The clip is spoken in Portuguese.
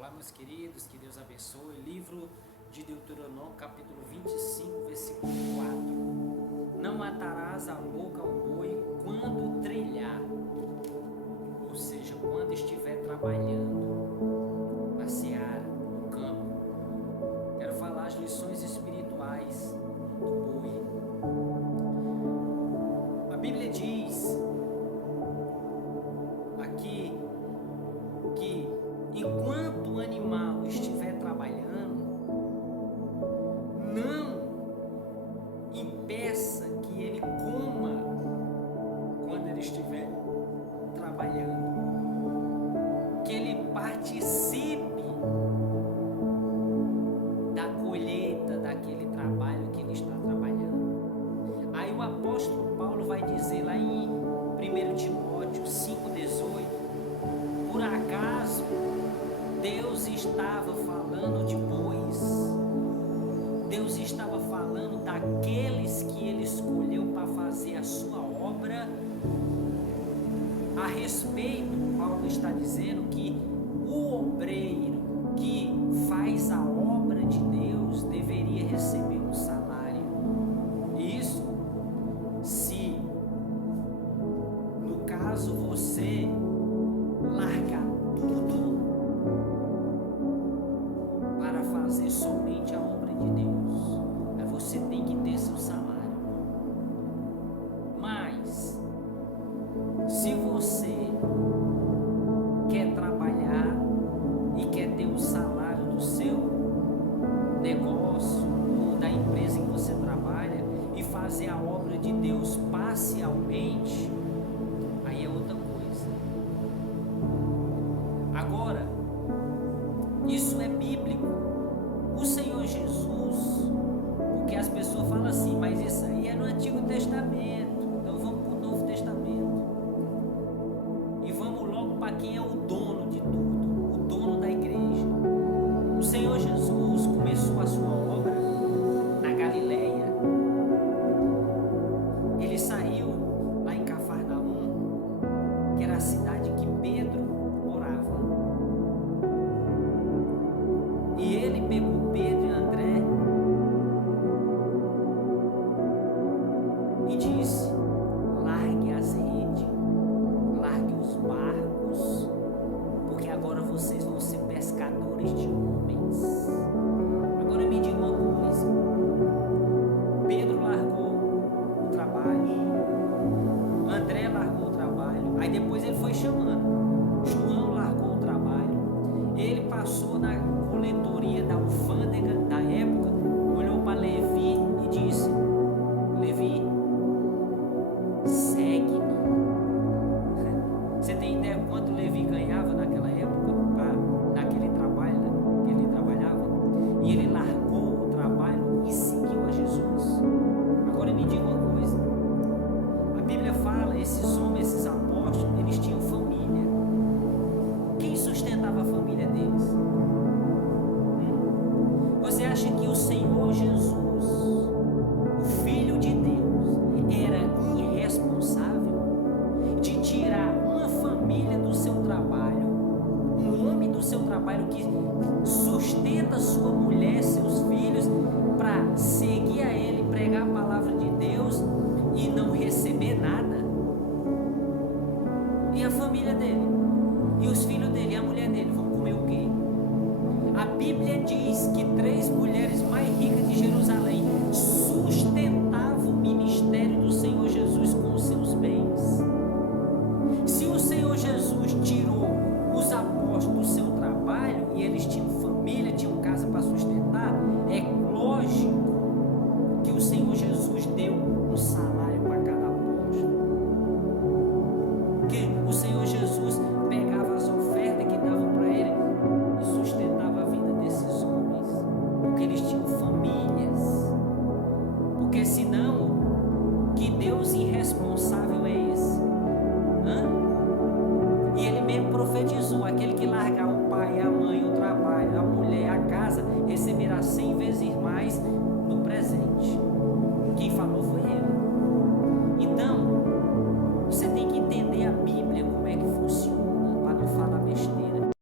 Olá, meus queridos, que Deus abençoe. Livro de Deuteronômio, capítulo 25, versículo 4. Não atarás a boca ao boi quando trilhar, ou seja, quando estiver trabalhando na seara, no campo. Quero falar as lições espirituais do boi. A Bíblia diz aqui que enquanto o animal estiver trabalhando, não impeça que ele coma quando ele estiver trabalhando, que ele participe da colheita daquele trabalho que ele está trabalhando. Aí o apóstolo Paulo vai dizer lá em 1 Timóteo 5,18: por acaso Deus estava falando de bois? Deus estava falando daqueles que Ele escolheu para fazer a sua obra? A respeito, Paulo está dizendo que o obreiro que faz a obra de Deus deveria receber um salário. Isso se, no caso, você largar tudo para fazer somente a obra de Deus, aí você tem que ter seu salário. Mas se você quer trabalhar e quer ter o salário do seu negócio ou da empresa em que você trabalha e fazer a obra de Deus parcialmente, aí é outra coisa. Agora, isso é bíblico. O Senhor Jesus, porque as pessoas falam assim, mas isso aí é no Antigo Testamento, então vamos para o Novo Testamento. E vamos logo para quem é o dono de tudo, o dono da igreja. O Senhor Jesus começou a sua obra na Galileia. Ele saiu lá em Cafarnaum, que era a cidade que Pedro morava. E ele pegou Pedro e André e disse: largue as redes, largue os barcos, porque agora vocês vão ser pescadores de homens. Agora me diga uma coisa: Pedro largou o trabalho, André largou o trabalho, aí depois ele foi chamando, João largou o trabalho, ele passou na coletoria da alfândega da época, olhou para Levi e disse: Levi, segue-me. Você tem ideia quanto Levi ganhava naquela época, naquele trabalho que ele trabalhava? E ele largou o trabalho e seguiu a Jesus. Agora me diga uma coisa: a Bíblia fala, esses homens, esses apóstolos, eles tinham família. Quem sustentava a família deles? Você acha que o Senhor Jesus, o Filho de Deus, era irresponsável de tirar uma família do seu trabalho, um homem do seu trabalho que sustenta sua mulher, seus filhos, para seguir a ele, pregar a palavra de Deus e não receber nada? E a família dele? E os filhos dele? E a mulher dele? Vão comer o quê? A Bíblia diz que 3 mulheres mais ricas de Jerusalém sustentavam o ministério do Senhor Jesus com os seus bens. Se o Senhor Jesus tirou os apóstolos do seu trabalho e eles tinham família, tinham casa para sustentar, é lógico que o Senhor Jesus deu um salário para cada apóstolo. Que o Senhor Jesus pegava as ofertas que davam para ele e sustentava a vida desses homens, porque eles tinham famílias. Porque senão, que Deus irresponsável é esse? E ele mesmo profetizou: aquele que largar o pai, a mãe, o trabalho, a mulher, a casa, receberá 100 vezes mais